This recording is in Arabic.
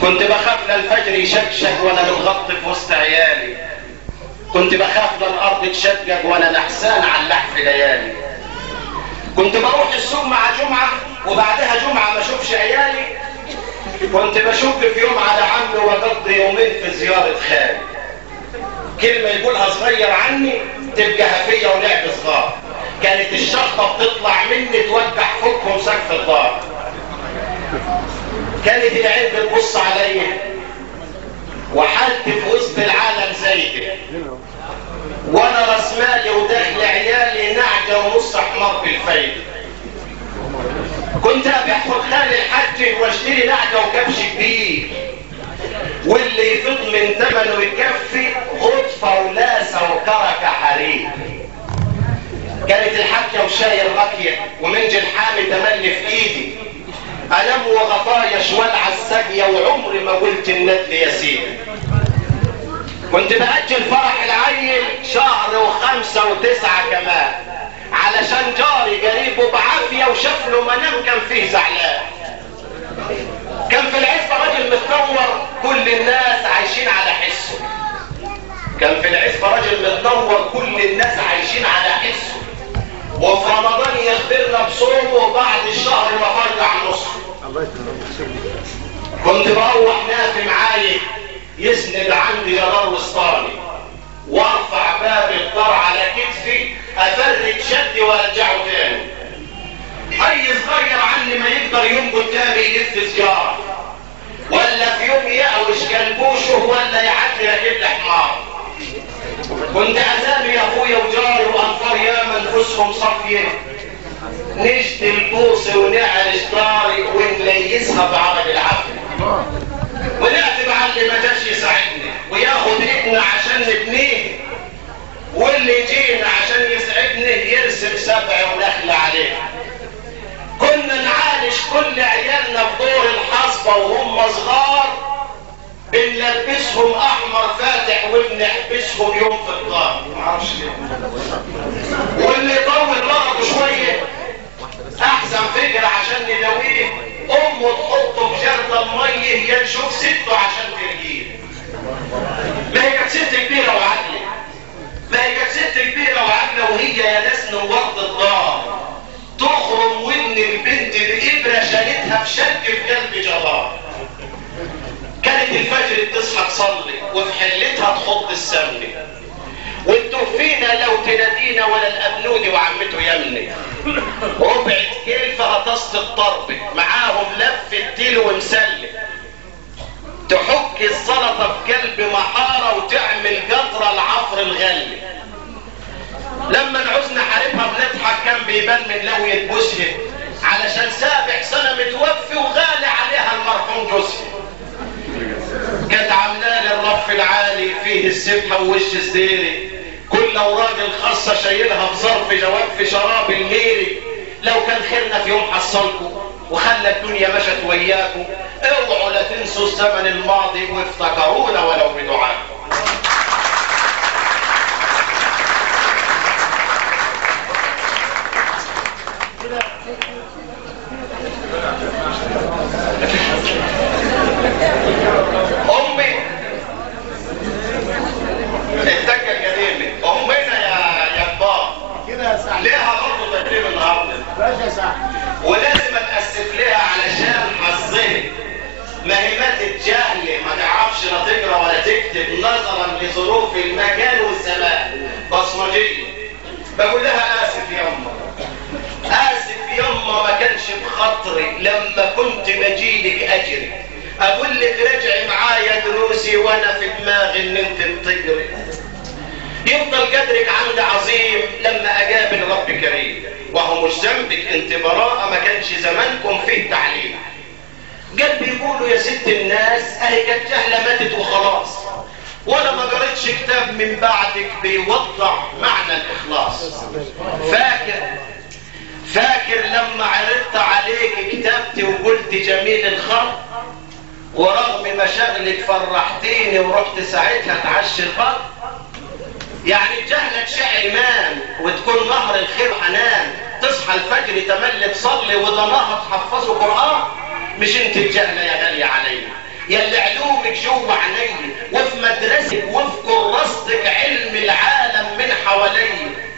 كنت بخاف لا الفجر يشكشك وانا متغطي في وسط عيالي. كنت بخاف لا الارض تشقق وانا نحسان على اللحف ليالي. كنت بروح السوق مع جمعه وبعدها جمعه ما اشوفش عيالي. كنت بشك في يوم على عمي وبقضي يومين في زياره خالي. كلمه يقولها صغير عني تبقى هفيه ولعب صغار. كانت الشخطه بتطلع مني توجع فوقهم سقف الدار. كانت العين بتبص عليا وحالتي في وسط العالم زيك، وانا رسمالي وداخل عيالي نعجه ونص حمار بالفايده. كنت ابيعهم خالي الحج واشتري نعجه وكبش كبير، واللي يفض من ثمنه يكفي غطفه ولاسه وكركه حرير. كانت الحاجه وشاي الراكيه ومنجل حامي تملي في ايدي، انام وغطايا شوال على الساقيه وعمري ما قلت الندل يا سيدي. كنت باجل فرح العيل شهر و5 و9 كمان علشان جاري قريبه بعافيه وشاف له منام كان فيه زعلان. كان في العزبه راجل متنور كل الناس عايشين على حسه. كان في العزبه راجل متنور كل الناس عايشين على حسه. وفي رمضان يخبرنا بصومه وبعد الشهر ما فرجع نصه. كنت بروح نافي معايا يسند عندي جرار وسطاني، وارفع باب الدار على كتفي افرد شدي وارجعه تاني. اي صغير عني ما يقدر يوم قدامي يلف سياره، ولا في يوم يقوش كلبوشه ولا يعدي راكب لي حمار. كنت اسامي يا اخويا وجاري وانفار ياما نفوسهم صافيه، نشتي البوص ونعرش داري ونليسها بعرض العافيه، ونعتب على اللي ما جاش يساعدني وياخد ابنه عشان نبنيه، واللي جينا عشان يسعدني يرسم سبع ونخل عليه. كنا نعالج كل عيالنا في دور الحصبه وهم صغار، بنلبسهم احمر فاتح وبنحبسهم يوم في الدار. معرفش ليه. واللي يطول رقبه شويه احسن فكره عشان نداويه امه تحطه في جرده الميه ينشوف سته عشان ترجيه. ما هي كانت ست كبيره وعقله، ما هي كانت ست كبيره وعقله وهي يا ناس نورت الدار تخرم ودن البنت بابره شالتها في شك في قلب جبار. كانت الفجر تصحى تصلي وفي حلتها تحط السمنه، والتوفينا لو تنادينا ولا الابنودي وعمته يمني. ربعة كلفة هتصت الضرب معاهم لف التيل ومسلم، تحك السلطة في قلب محارة وتعمل قطرة العفر الغلي. لما نعوزنا حاربها بنضحك كان بيبان من لوية بوسها علشان سابع سنة متوفي وغالي عليها المرحوم جوزها. كانت عاملة الرف العالي فيه السبحة ووش سديري، كل اوراق الخاصة شايلها في ظرف جواب في شراب الميري. لو كان خيرنا في يوم حصلكم وخلى الدنيا مشت وياكم، اوعوا لا تنسوا الزمن الماضي وافتكرونا ولو بدعاء. امي الدكه القديمه امنا يا كبار ليها برضه تكريم النهارده ولازم اتاسف لها علشان حظها ما هي ماتت جهل ما تعرفش لا تقرا ولا تكتب نظرا لظروف المكان والزمان بصمجيه. بقول لها اسف يما، اسف يما ما كانش بخاطري لما كنت بجيلك اجري اقول لك رجعي معايا دروسي وانا في دماغي ان انت بتجري. يفضل قدرك عندي عظيم لما اقابل رب كريم، وهو مش ذنبك انت براءه ما كانش زمانكم فيه تعليم. قلبي يقولوا يا ست الناس اهي كانت جهله ماتت وخلاص، وانا ما قريتش كتاب من بعدك بيوضح معنى الاخلاص. فاكر لما عرضت عليك كتابتي وقلت جميل الخط، ورغم مشاغلك فرحتيني ورحت ساعتها اتعشى الخط. يعني الجهله تشع ايمان وتكون نهر الخير حنان، تصحى الفجر تملي تصلي وضناها تحفظوا قران. مش انت الجهله يا غاليه علينا، يلي علومك جوه عيني، وفي مدرستك وفي كراستك علم العالم من حوالي.